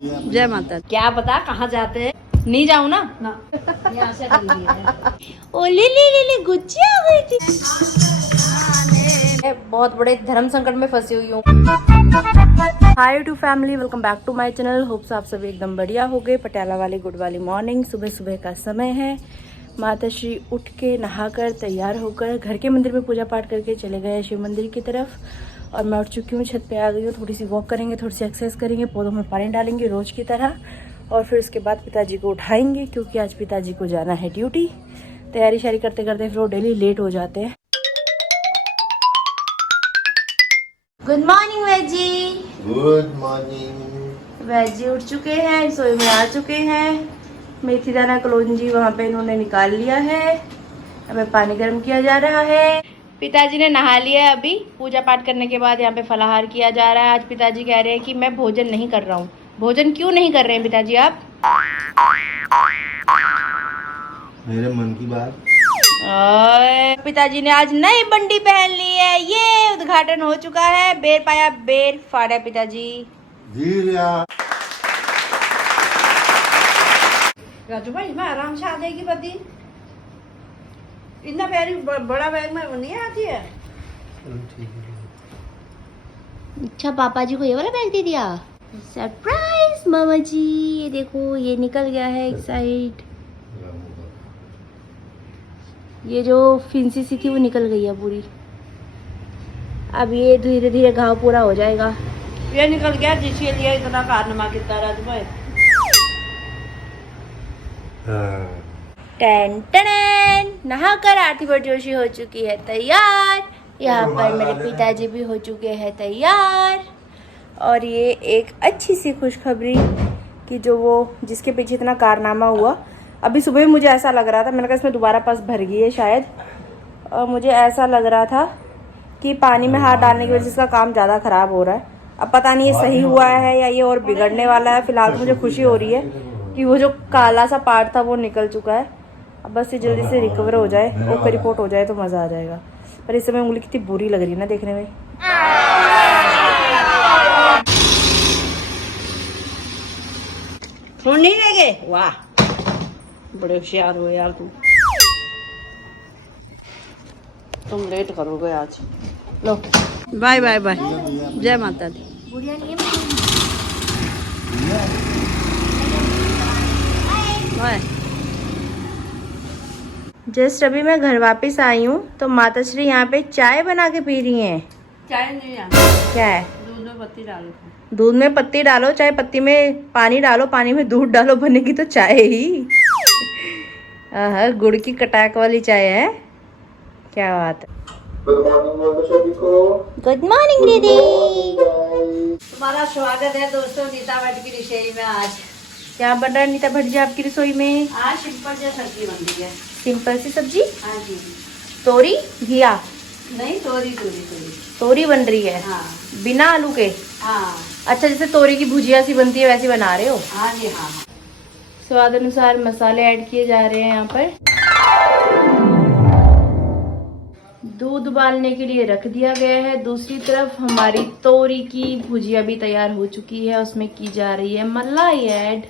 जय माता। क्या पता कहाँ जाते हैं, नहीं जाऊँ ना यहाँ से ओ ले गुच्ची आ गई थी। बहुत बड़े धर्म संकट में फंसी हुई हूँ। Hi to family, welcome back to my channel. Hopes आप सभी एकदम बढ़िया हो गए। पटियाला वाली गुड वाली मॉर्निंग, सुबह सुबह का समय है। माता श्री उठ के नहाकर तैयार होकर घर के मंदिर में पूजा पाठ करके चले गए शिव मंदिर की तरफ। और मैं उठ चुकी हूँ, छत पे आ गई हूँ। थोड़ी सी वॉक करेंगे, थोड़ी सी एक्सरसाइज करेंगे, पौधों में पानी डालेंगे रोज की तरह। और फिर उसके बाद पिताजी को उठाएंगे क्योंकि आज पिताजी को जाना है ड्यूटी। तैयारी शारी करते करते फिर वो डेली लेट हो जाते हैं। Good morning veggie. Good morning. Veggie उठ चुके हैं, रसोई में आ चुके हैं। मेथी दाना कलौंजी वहाँ पे इन्होंने निकाल लिया है। हमें पानी गर्म किया जा रहा है। पिताजी ने नहा लिया है। अभी पूजा पाठ करने के बाद यहाँ पे फलाहार किया जा रहा है। आज पिताजी कह रहे हैं कि मैं भोजन नहीं कर रहा हूँ। भोजन क्यों नहीं कर रहे हैं पिताजी आप? मेरे मन की बात। पिताजी ने आज नई बंडी पहन ली है। ये उद्घाटन हो चुका है। बेर पाया बेर फाड़ा पिताजी। जी राजू भाई मैं आराम से आ जाएगी पति। इतना प्यारी बड़ा बैग में नहीं आती है। अच्छा पापा जी को ये वाला बैग दे दिया। सरप्राइज मामा जी। ये देखो ये निकल गया है एक साइड। ये जो फिंसी सी थी वो निकल गई है पूरी। अब ये धीरे धीरे घाव पूरा हो जाएगा। ये निकल गया जिसके लिए इतना कारनामा किया राजू भाई। टन टन नहाकर आरती बरजोशी हो चुकी है तैयार। यहाँ पर मेरे पिताजी भी हो चुके हैं तैयार। और ये एक अच्छी सी खुशखबरी कि जो वो जिसके पीछे इतना कारनामा हुआ, अभी सुबह मुझे ऐसा लग रहा था, मैंने कहा इसमें दोबारा बस भर गई है शायद। और मुझे ऐसा लग रहा था कि पानी में हाथ डालने की वजह से इसका काम ज़्यादा ख़राब हो रहा है। अब पता नहीं ये सही हुआ है या ये और बिगड़ने वाला है। फिलहाल मुझे खुशी हो रही है कि वो जो काला सा पार्ट था वो निकल चुका है। अब बस ये जल्दी से रिकवर हो जाए, ओके रिपोर्ट हो जाए तो मज़ा आ जाएगा। पर इस समय उंगली कितनी बुरी लग रही है ना देखने में। सुन नहीं लगे? वाह बड़े होशियार हो यार तुम लेट करोगे आज। लो बाय बाय बाय। जय माता दी। बाय। जस्ट अभी मैं घर वापस आई हूँ तो माता श्री यहाँ पे चाय बना के पी रही हैं। चाय नहीं है, क्या है? दूध में पत्ती डालो। दूध में पत्ती डालो, चाय पत्ती में पानी डालो, पानी में दूध डालो, बनेगी तो चाय ही। गुड़ की कटाक वाली चाय है। क्या बात है। गुड मॉर्निंग दीदी। तुम्हारा स्वागत है दोस्तों नीता भट्ट की रसोई में। आज क्या बन रहा है नीता भट्ट जी आपकी रसोई में? आज सिंपल सी सब्जी बन रही है। सिंपल सी सब्जी? हाँ जी। तोरी घिया? नहीं, तोरी तोरी तोरी तोरी बन रही है। हाँ। बिना आलू के? हाँ। अच्छा, जैसे तोरी की भुजिया सी बनती है वैसी बना रहे हो? हाँ जी हाँ। स्वाद अनुसार मसाले ऐड किए जा रहे हैं यहाँ पर। दूध उबालने के लिए रख दिया गया है। दूसरी तरफ हमारी तोरी की भुजिया भी तैयार हो चुकी है। उसमें की जा रही है मलाई ऐड।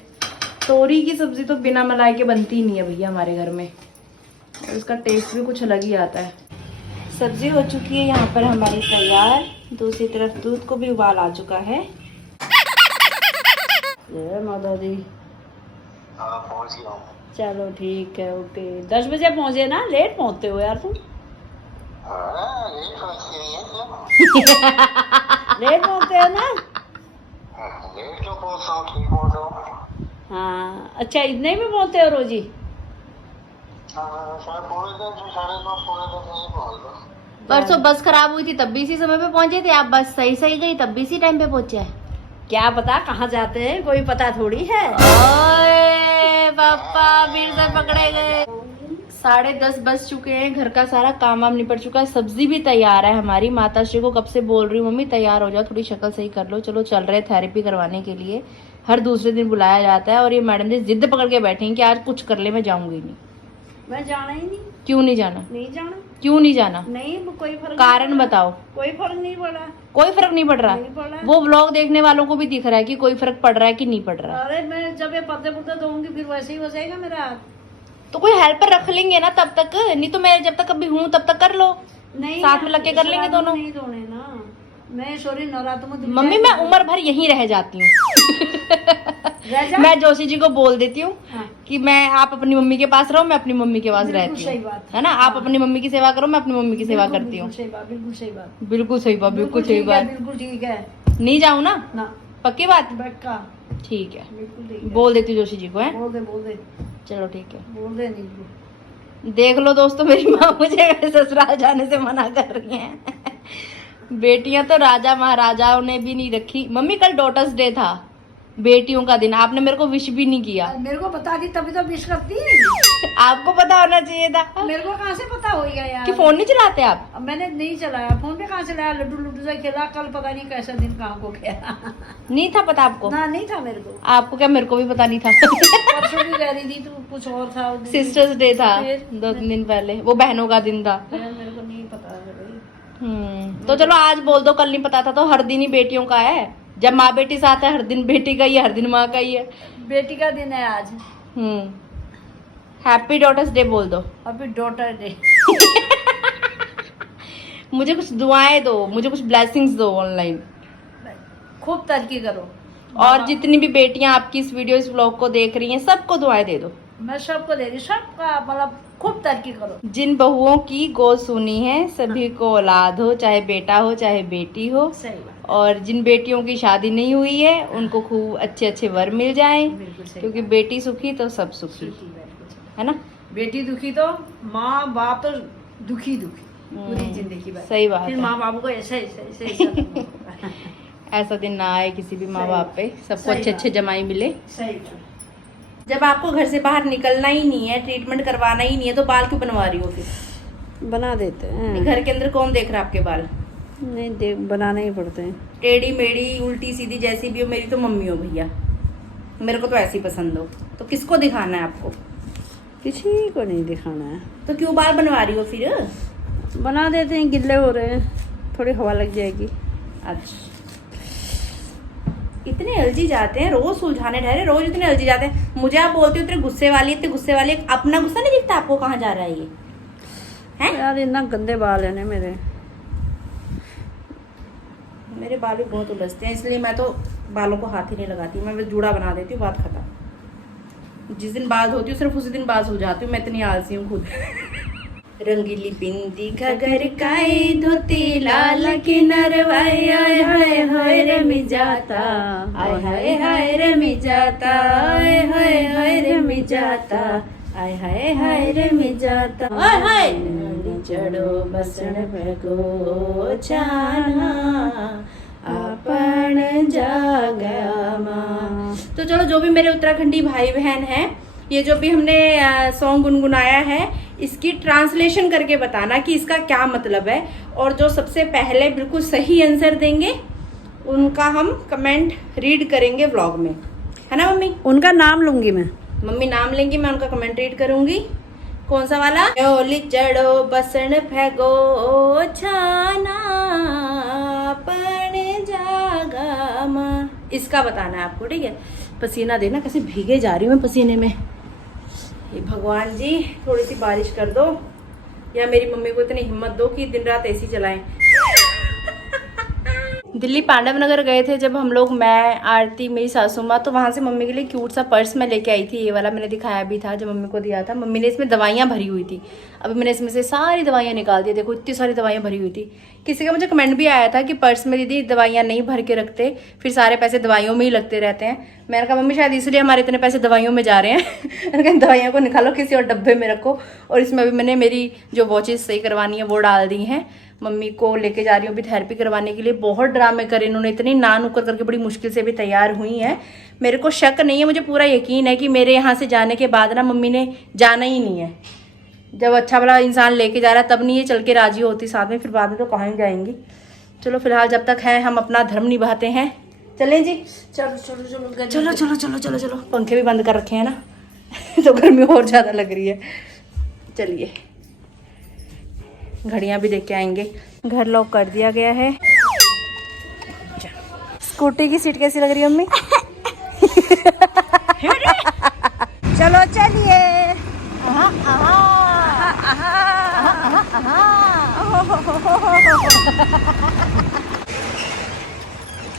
तोरी की सब्जी तो बिना मलाई के बनती ही नहीं है भैया हमारे घर में। और उसका टेस्ट भी कुछ अलग ही आता है। सब्जी हो चुकी है यहाँ पर हमारी तैयार। दूसरी तरफ दूध को भी उबाल आ चुका है। जय माता दी। पहुंच गया हूं। चलो ठीक है, ओके। 10 बजे पहुंचे ना? लेट पहुंचते हो यार तुम। लेट पहुंचते हो ना? लेट क्यों पहुंचता हूं? ठीक पहुंचा हूं। हाँ अच्छा, इतने में पहुंचते हो रोज ही? परसों बस खराब हुई थी तब भी इसी समय पे पहुंचे थे आप। बस सही सही गई तब भी इसी टाइम पे पहुंचे। क्या पता कहाँ जाते हैं, कोई पता थोड़ी है। ओए पापा फिर से पकड़े गए। 10:30 बज चुके हैं। घर का सारा काम वाम निपट चुका है। सब्जी भी तैयार है हमारी। माता श्री को कब से बोल रही हूँ मम्मी तैयार हो जाओ, थोड़ी शक्ल सही कर लो। चलो चल रहे थेरेपी करवाने के लिए। हर दूसरे दिन बुलाया जाता है। और ये मैडम जी जिद पकड़ के बैठी हैं कि आज कुछ कर ले, मैं जाऊंगी नहीं। मैं जाना ही नहीं। क्यों नहीं जाना? नहीं जाना। क्यों नहीं जाना? नहीं कोई फर्क कारण बताओ। कोई फर्क नहीं पड़ा। कोई फर्क नहीं पड़ रहा? नहीं पड़ा। वो व्लॉग देखने वालों को भी दिख रहा है कि कोई फर्क पड़ रहा है कि नहीं पड़ रहा। अरे मैं जब ये पर्दे पुर्दे दूंगी फिर वैसे ही हो जाएगा मेरा हाथ। तो कोई हेल्पर रख लेंगे ना तब तक, नहीं तो मैं जब तक अभी हूँ तब तक कर लो, नहीं साथ में लग के कर लेंगे दोनों। नहीं धोने ना, मैं सॉरी नवरात्र में मम्मी मैं उम्र भर यहीं रह जाती हूँ। रह जा। मैं जोशी जी को बोल देती हूँ हाँ। कि मैं आप अपनी मम्मी के पास रहो, मैं अपनी मम्मी के पास बिल्कुल रहती सही हूँ, बात है ना? आप अपनी मम्मी की सेवा करो, मैं अपनी मम्मी की सेवा करती हूँ। सही बात, बिल्कुल सही बात, बिल्कुल सही बात, बिल्कुल सही ठीक है, बात। बिल्कुल ठीक है नहीं जाऊँ ना? ना, पक्की बात? बक्का ठीक है, बिल्कुल ठीक है। बोल देती हूँ जोशी जी को, है? बोल दे चलो ठीक है। बोल दे नहीं। देख लो दोस्तों, मेरी माँ मुझे ससुराल जाने से मना कर रही हैं। बेटियां तो राजा महाराजाओं ने भी नहीं रखी। मम्मी कल डॉटर्स डे था, बेटियों का दिन, आपने मेरे को विश भी नहीं किया। मेरे को बता दी तभी तो विश करती। आपको पता होना चाहिए था। मेरे को कहाँ से पता हो गया यार? कि फोन नहीं चलाते आप? अब मैंने नहीं चलाया फोन पे, कहाँ से लाया? लड्डू लड्डू से खेला कल, पता नहीं कैसा दिन कहाँ को गया। नहीं था पता आपको? ना नहीं था मेरे को। आपको क्या? मेरे को भी पता नहीं था। परसों भी कह रही थी तू कुछ और था। सिस्टर्स डे था फिर? 2-3 दिन पहले, वो बहनों का दिन था। मेरे को नहीं पता है भाई। तो चलो आज बोल दो, कल नहीं पता था तो हर दिन ही बेटियों का है। जब माँ बेटी साथ है, हर दिन बेटी का ही है, हर दिन माँ का ही है। बेटी का दिन है आज। हैप्पी डॉटर्स डे बोल दो। अभी डॉटर डे। मुझे कुछ दुआएं दो, मुझे कुछ ब्लेसिंग्स दो ऑनलाइन। खूब तरक्की करो। और जितनी भी बेटियां आपकी इस वीडियो इस व्लॉग को देख रही हैं, सबको दुआएं दे दो। मैं सबको दे रही, सबका मतलब खूब तरक्की करो। जिन बहुओं की गोद सुनी है सभी को औलाद हो, चाहे बेटा हो चाहे बेटी हो। सही बात। और जिन बेटियों की शादी नहीं हुई है उनको खूब अच्छे अच्छे वर मिल जाएं, बिल्कुल सही क्योंकि बात। बेटी सुखी तो सब सुखी, है ना? बेटी दुखी तो माँ बाप तो दुखी पूरी जिंदगी भर। सही बात फिर है। माँ बाप को ऐसा ऐसा दिन ना आए किसी भी माँ सही बाप पे, सबको सही अच्छे बात। अच्छे जमाई मिले। सही बात। जब आपको घर से बाहर निकलना ही नहीं है, ट्रीटमेंट करवाना ही नहीं है, तो बाल क्यों बनवा रही हो फिर? बना देते हैं। घर के अंदर कौन देख रहा है आपके बाल? नहीं देख, बनाने ही पड़ते हैं। टेढ़ी मेढ़ी उल्टी सीधी जैसी भी हो, मेरी तो मम्मी हो भैया, मेरे को तो ऐसी पसंद हो। तो किसको दिखाना है आपको? किसी को नहीं दिखाना है। तो क्यों बाल बनवा रही हो फिर? बना देते हैं, गिल्ले हो रहे हैं, थोड़ी हवा लग जाएगी। अच्छा, इतने अलजी जाते हैं रोज सुलझाने ठहरे, रोज इतने अलजी जाते हैं। मुझे आप बोलते हो इतने गुस्से वाली, इतने गुस्से वाली, अपना गुस्सा नहीं दिखता आपको? कहाँ जा रहा है ये? हैं? यार इतना गंदे बाल है ना मेरे बाल भी बहुत उलझते हैं, इसलिए मैं तो बालों को हाथ ही नहीं लगाती, मैं बस जूड़ा बना देती हूँ, बात खत्म। जिस दिन बात होती है सिर्फ उसी दिन बात हो जाती हूँ, मैं इतनी आलसी हूँ खुद। रंगीली बिंदी घगर काए धोती लाल के नरवाए, आय हाय हाय रे मी जाता, आय हाय हाय रे मी जाता, आय हाय हाय रे मी जाता, आय हाय हाय रे मी जाता, आय हाय चढ़ो बसण भगो छाना आपण जागमा। तो चलो, जो भी मेरे उत्तराखंडी भाई बहन हैं, ये जो भी हमने सॉन्ग गुनगुनाया है, इसकी ट्रांसलेशन करके बताना कि इसका क्या मतलब है। और जो सबसे पहले बिल्कुल सही आंसर देंगे उनका हम कमेंट रीड करेंगे व्लॉग में, है ना मम्मी? उनका नाम लूंगी मैं। मम्मी नाम लेंगी, मैं उनका कमेंट रीड करूंगी। कौन सा वाला? ओली चढ़ो बसण फेगो छाना पण जागा मां, इसका बताना है आपको, ठीक है? पसीना देना, कैसे भीगे जा रही हूँ मैं पसीने में। ये भगवान जी थोड़ी सी बारिश कर दो, या मेरी मम्मी को इतनी हिम्मत दो कि दिन रात एसी चलाएं। दिल्ली पांडव नगर गए थे जब हम लोग, मैं आरती मेरी सासू माँ, तो वहाँ से मम्मी के लिए क्यूट सा पर्स मैं लेके आई थी। ये वाला मैंने दिखाया भी था, जब मम्मी को दिया था। मम्मी ने इसमें दवाइयाँ भरी हुई थी, अभी मैंने इसमें से सारी दवाइयाँ निकाल दी। देखो इतनी सारी दवाइयाँ भरी हुई थी। किसी का मुझे कमेंट भी आया था कि पर्स में दीदी दवाइयाँ नहीं भर के रखते, फिर सारे पैसे दवाइयों में ही लगते रहते हैं। मैंने कहा मम्मी शायद इसलिए हमारे इतने पैसे दवाइयों में जा रहे हैं। मैंने कहा दवाइयों को निकालो, किसी और डब्बे में रखो। और इसमें अभी मैंने मेरी जो वॉचेस सही करवानी है वो डाल दी हैं। मम्मी को लेके जा रही हूँ अभी थेरेपी करवाने के लिए। बहुत ड्रामे करे इन्होंने, इतनी ना नुकर करके बड़ी मुश्किल से भी तैयार हुई हैं। मेरे को शक नहीं है, मुझे पूरा यकीन है कि मेरे यहाँ से जाने के बाद ना मम्मी ने जाना ही नहीं है। जब अच्छा भला इंसान लेके जा रहा है तब नहीं ये चल के राजी होती साथ में, फिर बाद में तो कहाँ ही जाएंगी। चलो फिलहाल जब तक है हम अपना धर्म निभाते हैं। चलें जी, चलो चलो चलो चलो चलो चलो चलो चलो। पंखे भी बंद कर रखे हैं ना तो गर्मी और ज़्यादा लग रही है। चलिए घड़ियाँ भी देख के आएंगे। घर लॉक कर दिया गया है। स्कूटी की सीट कैसी लग रही है मम्मी? चलो चलिए।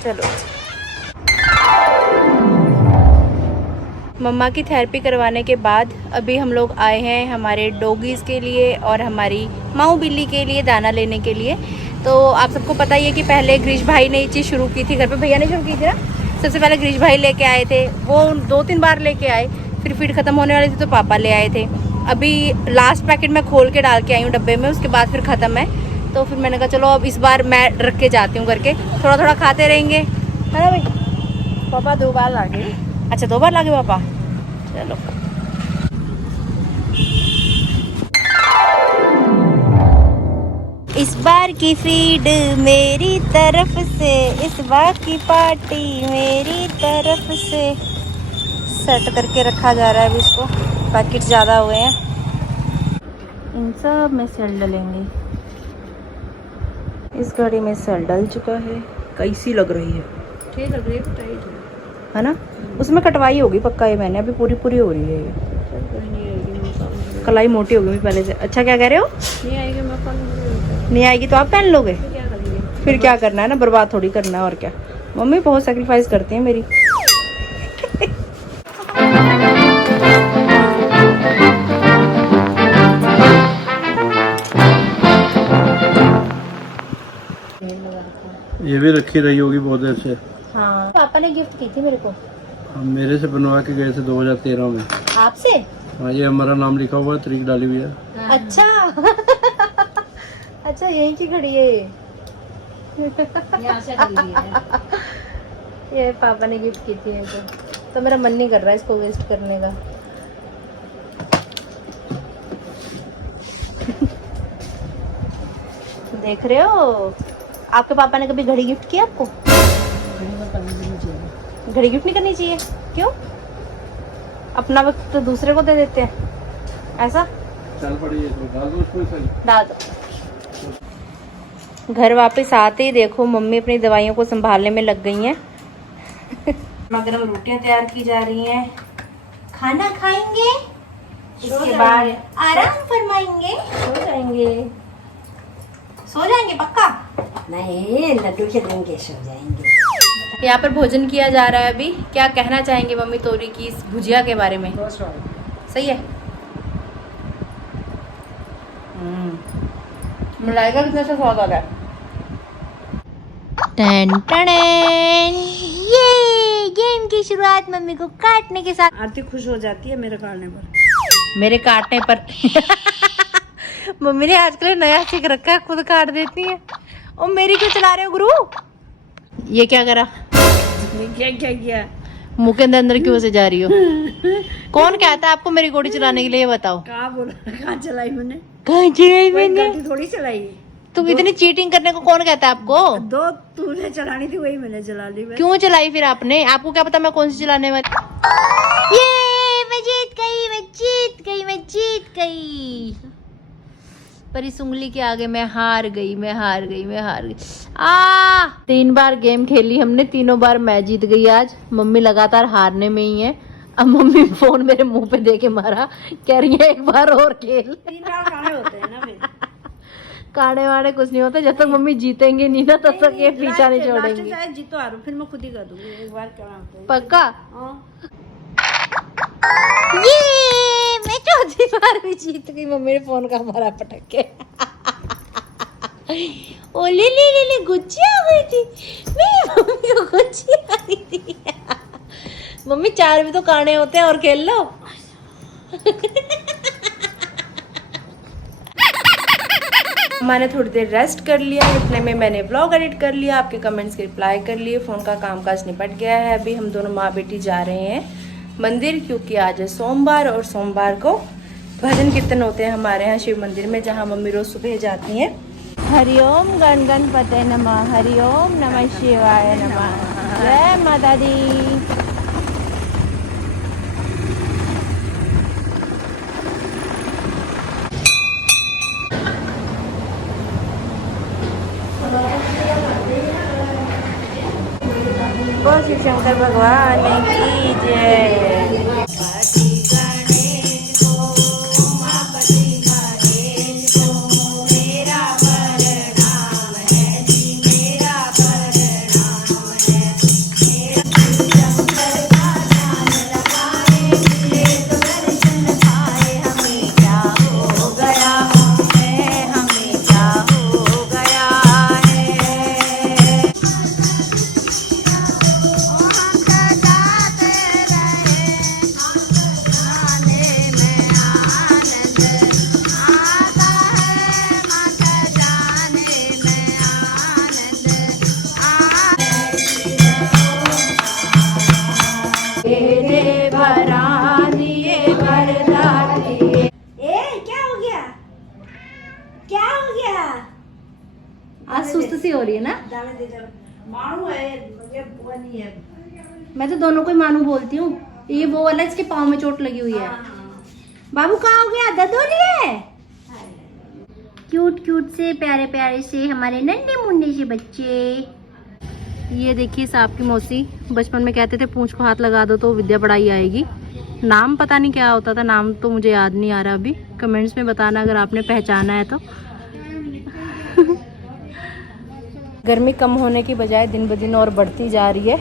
चलो मम्मा की थेरेपी करवाने के बाद अभी हम लोग आए हैं हमारे डॉगीज़ के लिए और हमारी माऊ बिल्ली के लिए दाना लेने के लिए। तो आप सबको पता ही है कि पहले ग्रीश भाई ने ये चीज़ शुरू की थी, घर पे भैया ने शुरू की थी ना। सबसे पहले ग्रीश भाई लेके आए थे, वो 2-3 बार लेके आए, फिर फीड ख़त्म होने वाली थी तो पापा ले आए थे। अभी लास्ट पैकेट मैं खोल के डाल के आई हूँ डब्बे में, उसके बाद फिर ख़त्म है। तो फिर मैंने कहा चलो अब इस बार मैं रख के जाती हूँ करके, थोड़ा थोड़ा खाते रहेंगे, है ना भाई? पापा 2 बार आ गए। अच्छा 2 बार लागे पापा, चलो। इस बार की फीड मेरी तरफ से, इस बार की पार्टी मेरी तरफ से। सेट करके रखा जा रहा है अभी इसको, पैकेट ज़्यादा हुए हैं। इन सब में सेल डलेंगे। इस गाड़ी में सेल डल चुका है। कैसी लग रही है? ठीक लग रही है, टाइट है ना? उसमें कटवाई होगी पक्का, ये मैंने अभी पूरी पूरी हो रही है ये। है। कलाई मोटी हो गई पहले से। अच्छा क्या कह रहे हो? नहीं आएगी, मैं पहन नहीं आएगी तो आप पहन लोगे? क्या करेंगे? फिर क्या करना है ना, बर्बाद थोड़ी करना है और क्या। मम्मी बहुत सेक्रीफाइस करती है मेरी। ये भी रखी रही होगी बहुत देर से। हाँ पापा ने गिफ्ट की थी मेरे को। हम मेरे से बनवा के गए थे 2013 में। आपसे? हाँ ये हमारा नाम लिखा हुआ है, तारीख डाली हुई है। अच्छा अच्छा यही की घड़ी है ये। यहाँ से खरीदी है। ये पापा ने गिफ्ट की थी मेरे को, तो मेरा मन नहीं कर रहा है इसको वेस्ट करने का। देख रहे हो, आपके पापा ने कभी घड़ी गिफ्ट की आपको? घड़ी गिफ्ट नहीं करनी चाहिए। क्यों? अपना वक्त तो दूसरे को दे देते हैं, ऐसा? चल पड़ी है तो डाल दो उसको, सही डाल दो। घर वापस आते ही देखो मम्मी अपनी दवाइयों को संभालने में लग गई हैं। गरम रोटियां तैयार की जा रही हैं। खाना खाएंगे, इसके बाद आराम फरमाएंगे, सो जाएंगे पक्का? नहीं, लड्डू खिलाएंगे, सो जाएंगे। यहाँ पर भोजन किया जा रहा है अभी। क्या कहना चाहेंगे मम्मी तोरी की इस भुजिया के बारे में? बहुत स्वाद। सही है। मलाई का कितना अच्छा स्वाद आ रहा है। टन टन, ये गेम की शुरुआत मम्मी को काटने के साथ। आरती खुश हो जाती है मेरे काटने पर। मेरे काटने पर मम्मी ने आजकल नया सीख रखा है, खुद काट देती है। ओ मेरी क्यों चला रहे हो गुरु? ये क्या करा? क्या मुंह के अंदर क्यों से जा रही हो? कौन कहता है आपको मेरी गोड़ी चलाने के लिए, ये बताओ। कहाँ चलाई मैंने? कहाँ चलाई मैंने? गलती थोड़ी चलाई। तुम इतनी चीटिंग करने को कौन कहता है आपको? 2 तूने चलानी थी, वही मैंने चला ली। क्यों चलाई फिर आपने? आपको क्या पता मैं कौन सी चलाने वाली? ये मैं जीत गई, मैं जीत गई, मैं जीत गई। पर इस उंगली के आगे मैं हार गई, मैं हार गई, मैं हार गई। 3 बार गेम खेली हमने, तीनों बार मैं जीत गई आज। मम्मी लगातार हारने में ही है। अब मम्मी फोन मेरे मुंह पे दे के मारा, कह रही है एक बार और खेल। 3 बार खाने होते हैं ना फिर। काड़े वाड़े कुछ नहीं होता, जब तक मम्मी जीतेंगे नहीं ना तब तक ये पीछा नहीं छोड़ेंगे। चाहे जीतो हारो, फिर मैं खुद ही कर दूंगी। एक बार क्या होता है? पक्का? हाँ। ये मैं चौथी बार भी जीत गई। मम्मी ने फोन का हमारा पटक के ओ ले गुच्ची आ गई थी। मेरी मम्मी को गुच्ची आ गई थी। मम्मी 4 भी तो काने होते हैं, और खेल लो। मैंने थोड़ी देर रेस्ट कर लिया, इतने में मैंने ब्लॉग एडिट कर लिया, आपके कमेंट्स के रिप्लाई कर लिए, फ़ोन का कामकाज निपट गया है। अभी हम दोनों माँ बेटी जा रहे हैं मंदिर, क्योंकि आज है सोमवार और सोमवार को भजन कीर्तन होते हैं हमारे यहाँ शिव मंदिर में, जहाँ मम्मी रोज सुबह जाती हैं। हरिओम गण गणपते नमः, हरिओम नमः शिवाय नमः, जय माता दी। शंकर भगवान की जय। आज सुस्त सी हो रही है ना। मानू है ये बनी है। मैं तो दोनों को ही मानू बोलती हूँ। ये वो वाला इसके पाँव में चोट लगी हुई है। बाबू कहाँ हो गया? दर्द हो रही है? क्यूट क्यूट से प्यारे प्यारे से हमारे नन्हे मुन्ने से बच्चे। ये देखिए सांप की मौसी। बचपन में कहते थे पूंछ को हाथ लगा दो तो विद्या पढ़ाई आएगी। नाम पता नहीं क्या होता था, नाम तो मुझे याद नहीं आ रहा अभी। कमेंट्स में बताना अगर आपने पहचाना है तो। गर्मी कम होने की बजाय दिन ब दिन और बढ़ती जा रही है।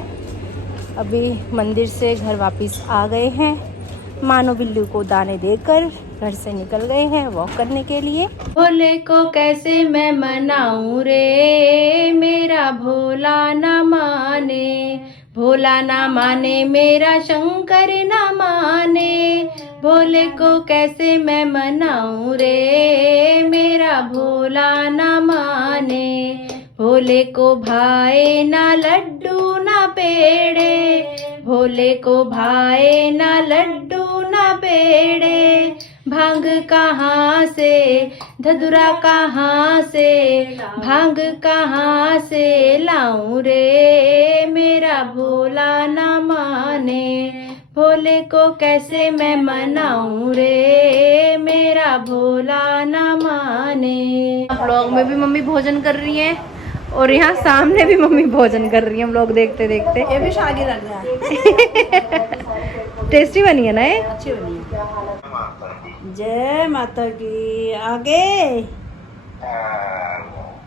अभी मंदिर से घर वापस आ गए हैं। मानो बिल्लू को दाने देकर घर से निकल गए हैं वॉक करने के लिए। भोले को कैसे मैं मनाऊं रे, मेरा भोला ना माने। भोला ना माने मेरा शंकर ना माने। भोले को कैसे मैं मनाऊं रे, मेरा भोला ना माने। भोले को भाए ना लड्डू ना पेड़े। भोले को भाए ना लड्डू ना पेड़े। भांग कहाँ से धतूरा कहाँ से, भांग कहाँ से लाऊं रे, मेरा भोला ना माने। भोले को कैसे मैं मनाऊं रे, मेरा भोला ना माने। व्लॉग में भी मम्मी भोजन कर रही हैं और यहाँ सामने भी मम्मी भोजन कर रही है। हम लोग देखते देखते ये भी शागी लग रहा है। टेस्टी बनी है ना ये? अच्छी बनी है। जय माता की। आगे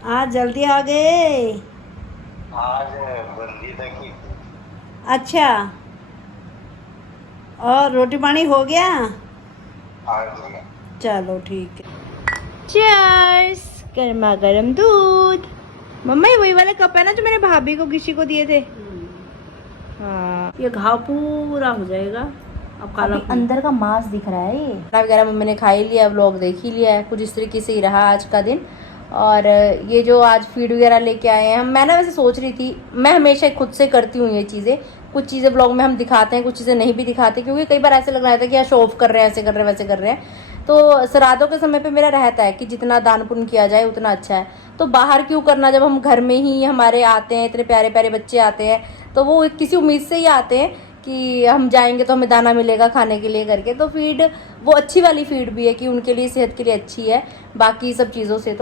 आज जल्दी आ गए। आज बंदी तक। अच्छा, और रोटी पानी हो गया? चलो ठीक है। चीयर्स। गर्मा गर्म दूध। मम्मा ये वही वाले कप है ना जो मैंने भाभी को किसी को दिए थे? हाँ। ये घाव पूरा हो जाएगा। अब काला अंदर का मांस दिख रहा है। ये खाना वगैरह मम्मी ने खा ही लिया, व्लॉग देख ही लिया है। कुछ इस तरीके से ही रहा आज का दिन। और ये जो आज फीड वगैरह लेके आए हैं, मैं ना वैसे सोच रही थी, मैं हमेशा खुद से करती हूँ ये चीज़ें। कुछ चीज़ें ब्लॉग में हम दिखाते हैं, कुछ चीज़ें नहीं भी दिखाते, क्योंकि कई बार ऐसे लग रहा था कि यार शो ऑफ कर रहे हैं, ऐसे कर रहे हैं, वैसे कर रहे हैं। तो श्राद्धों के समय पे मेरा रहता है कि जितना दान पुण्य किया जाए उतना अच्छा है। तो बाहर क्यों करना, जब हम घर में ही हमारे आते हैं, इतने प्यारे प्यारे बच्चे आते हैं, तो वो किसी उम्मीद से ही आते हैं कि हम जाएंगे तो हमें दाना मिलेगा खाने के लिए करके। तो फीड वो अच्छी वाली फीड भी है कि उनके लिए, सेहत के लिए अच्छी है बाकी सब चीज़ों से।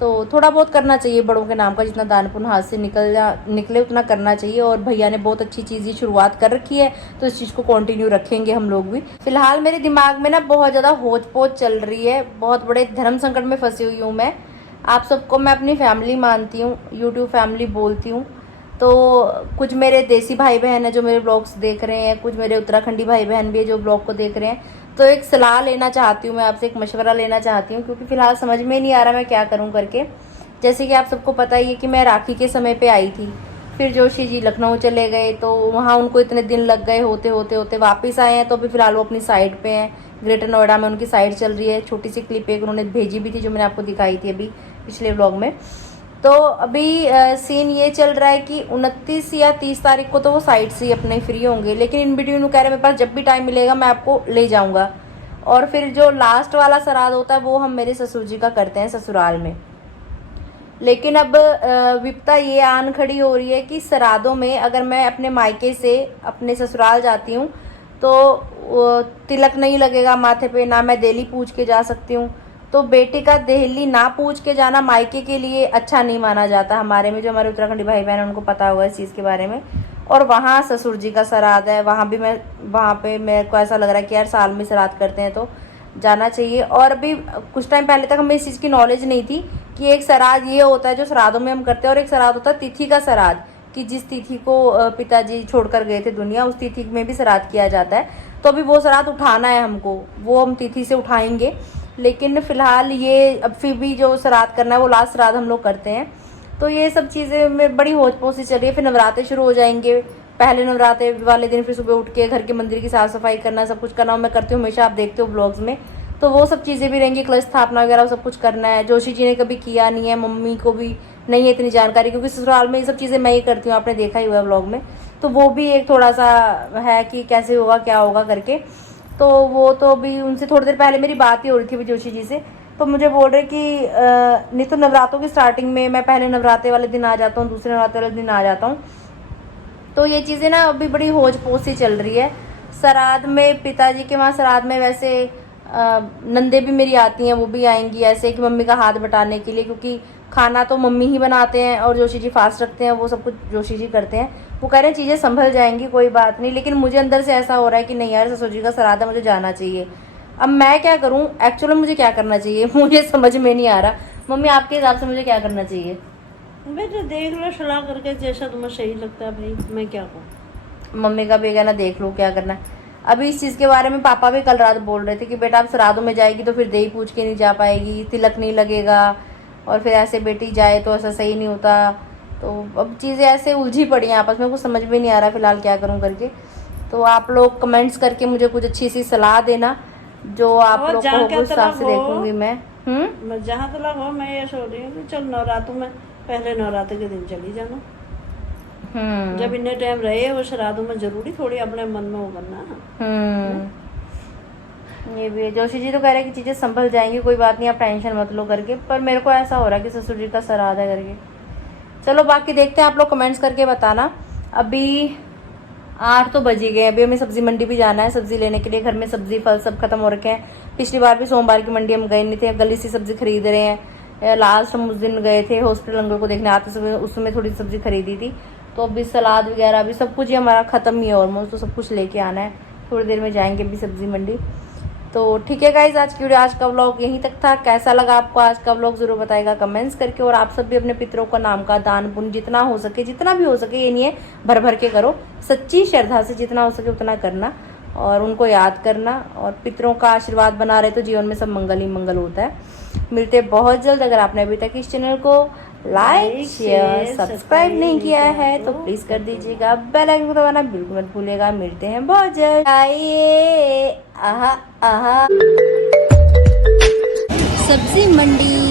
तो थोड़ा बहुत करना चाहिए बड़ों के नाम का, जितना दान पुण्य हाथ से निकले उतना करना चाहिए। और भैया ने बहुत अच्छी चीज़ की शुरुआत कर रखी है, तो इस चीज़ को कंटिन्यू रखेंगे हम लोग भी। फिलहाल मेरे दिमाग में ना बहुत ज़्यादा होच पोच चल रही है, बहुत बड़े धर्म संकट में फंसी हुई हूँ मैं। आप सबको मैं अपनी फैमिली मानती हूँ, यूट्यूब फैमिली बोलती हूँ। तो कुछ मेरे देसी भाई बहन है जो मेरे ब्लॉग्स देख रहे हैं, कुछ मेरे उत्तराखंडी भाई बहन भी है जो ब्लॉग को देख रहे हैं। तो एक सलाह लेना चाहती हूँ मैं आपसे, एक मशवरा लेना चाहती हूँ, क्योंकि फ़िलहाल समझ में नहीं आ रहा मैं क्या करूँ करके। जैसे कि आप सबको पता ही है कि मैं राखी के समय पे आई थी, फिर जोशी जी लखनऊ चले गए, तो वहाँ उनको इतने दिन लग गए, होते होते होते वापस आए हैं। तो अभी फ़िलहाल वो अपनी साइड पे हैं, ग्रेटर नोएडा में उनकी साइड चल रही है। छोटी सी क्लिप एक उन्होंने भेजी भी थी जो मैंने आपको दिखाई थी अभी पिछले व्लॉग में। तो अभी सीन ये चल रहा है कि 29 या 30 तारीख को तो वो साइड से ही अपने फ्री होंगे, लेकिन इन बिटवीन वो कह रहे मेरे पास जब भी टाइम मिलेगा मैं आपको ले जाऊंगा। और फिर जो लास्ट वाला श्राद्ध होता है वो हम मेरे ससुर जी का करते हैं ससुराल में। लेकिन अब विपता ये आन खड़ी हो रही है कि श्राद्धों में अगर मैं अपने मायके से अपने ससुराल जाती हूँ तो तिलक नहीं लगेगा माथे पे, ना मैं देली पूछ के जा सकती हूँ। तो बेटे का देहली ना पूछ के जाना मायके के लिए अच्छा नहीं माना जाता हमारे में। जो हमारे उत्तराखंडी भाई बहन उनको पता होगा इस चीज़ के बारे में। और वहाँ ससुर जी का श्राद्ध है, वहाँ पे मेरे को ऐसा लग रहा है कि यार साल में श्राद्ध करते हैं तो जाना चाहिए। और अभी कुछ टाइम पहले तक हमें इस चीज़ की नॉलेज नहीं थी कि एक श्राद्ध ये होता है जो श्राद्धों में हम करते हैं, और एक श्राद्ध होता है तिथि का श्राद्ध, कि जिस तिथि को पिताजी छोड़कर गए थे दुनिया, उस तिथि में भी श्राद्ध किया जाता है। तो अभी वो श्राद्ध उठाना है हमको, वो हम तिथि से उठाएंगे। लेकिन फ़िलहाल ये अब फिर भी जो श्राद्ध करना है वो लास्ट श्राद्ध हम लोग करते हैं। तो ये सब चीज़ें में बड़ी होच पोच सी चल रही है। फिर नवरात्रे शुरू हो जाएंगे, पहले नवरात्रे वाले दिन फिर सुबह उठ के घर के मंदिर की साफ़ सफाई करना, सब कुछ करना मैं करती हूँ हमेशा, आप देखते हो ब्लॉग्स में। तो वो सब चीज़ें भी रहेंगी, कलश स्थापना वगैरह सब कुछ करना है। जोशी जी ने कभी किया नहीं है, मम्मी को भी नहीं है इतनी जानकारी, क्योंकि ससुराल में ये सब चीज़ें मैं ही करती हूँ, आपने देखा ही हुआ है ब्लॉग में। तो वो भी एक थोड़ा सा है कि कैसे होगा क्या होगा करके। तो वो तो अभी उनसे थोड़ी देर पहले मेरी बात ही हो रही थी अभी जोशी जी से, तो मुझे बोल रहे कि नहीं तो नवरात्रों की स्टार्टिंग में मैं पहले नवरात्रे वाले दिन आ जाता हूँ, दूसरे नवरात्रे वाले दिन आ जाता हूँ। तो ये चीज़ें ना अभी बड़ी होच पोच सी चल रही है। श्राद्ध में पिताजी के वहाँ श्राद्ध में वैसे नंदे भी मेरी आती हैं, वो भी आएंगी ऐसे कि मम्मी का हाथ बटाने के लिए, क्योंकि खाना तो मम्मी ही बनाते हैं और जोशी जी फास्ट रखते हैं, वो सब कुछ जोशी जी करते हैं। वो कह रहे हैं चीज़ें संभल जाएंगी, कोई बात नहीं। लेकिन मुझे अंदर से ऐसा हो रहा है कि नहीं यार, ससुर जी का श्राद्ध है, मुझे जाना चाहिए। अब मैं क्या करूं, एक्चुअली मुझे क्या करना चाहिए मुझे समझ में नहीं आ रहा। मम्मी आपके हिसाब से मुझे क्या करना चाहिए? बेटा देख लो सलाह करके, जैसा तुम्हें सही लगता है भाई, मैं क्या कहूँ। मम्मी का भी कहना देख लो क्या करना है। अभी इस चीज़ के बारे में पापा भी कल रात बोल रहे थे कि बेटा आप श्राद्धों में जाएगी तो फिर दही पूछ के नहीं जा पाएगी, तिलक नहीं लगेगा, और फिर ऐसे बेटी जाए तो ऐसा सही नहीं होता। तो अब चीज़ें ऐसे उलझी पड़ी हैं आपस में, कुछ समझ में नहीं आ रहा फिलहाल क्या करूँ करके। तो आप लोग कमेंट्स करके मुझे कुछ अच्छी सी सलाह देना, जो आप लोग को उस हिसाब से देखूंगी मैं। जहाँ तक हो मैं ये सोच रही हूँ कि चल नवरात्रों में पहले नवरात्र के दिन चली जाना। जब इतने टाइम रहे वो श्राद्धों में जरूरी थोड़ी अपने मन में वो करना। ये भी है। जोशी जी तो कह रहे हैं कि चीज़ें संभल जाएंगी, कोई बात नहीं, आप टेंशन मत लो करके। पर मेरे को ऐसा हो रहा है कि ससुर जी का श्राद्ध है करके। चलो बाकी देखते हैं, आप लोग कमेंट्स करके बताना। अभी 8 तो बज ही गए, अभी हमें सब्जी मंडी भी जाना है सब्जी लेने के लिए। घर में सब्जी फल सब खत्म हो रखे हैं। पिछली बार भी सोमवार की मंडी हम गए नहीं थे, गली से सब्जी खरीद रहे हैं। लास्ट हम उस दिन गए थे हॉस्पिटल अंकल को देखने आते समय, उसमें थोड़ी सब्जी खरीदी थी। तो अभी सलाद वगैरह अभी सब कुछ ही हमारा ख़त्म ही है ऑलमोस्ट, तो सब कुछ लेके आना है। थोड़ी देर में जाएंगे अभी सब्जी मंडी। तो ठीक है गाइज, आज की वीडियो, आज का व्लॉग यहीं तक था। कैसा लगा आपको आज का व्लॉग ज़रूर बताएगा कमेंट्स करके। और आप सब भी अपने पितरों का नाम का दान पुण्य जितना हो सके, जितना भी हो सके, ये नहीं है भर भर के करो, सच्ची श्रद्धा से जितना हो सके उतना करना और उनको याद करना। और पितरों का आशीर्वाद बना रहे तो जीवन में सब मंगल ही मंगल होता है। मिलते बहुत जल्द। अगर आपने अभी तक इस चैनल को लाइक शेयर सब्सक्राइब नहीं किया है तो प्लीज कर दीजिएगा। बेल आइकन को दबाना बिल्कुल मत भूलिएगा। मिलते हैं बहुत जल्द। आइए आहा आहा। सब्जी मंडी।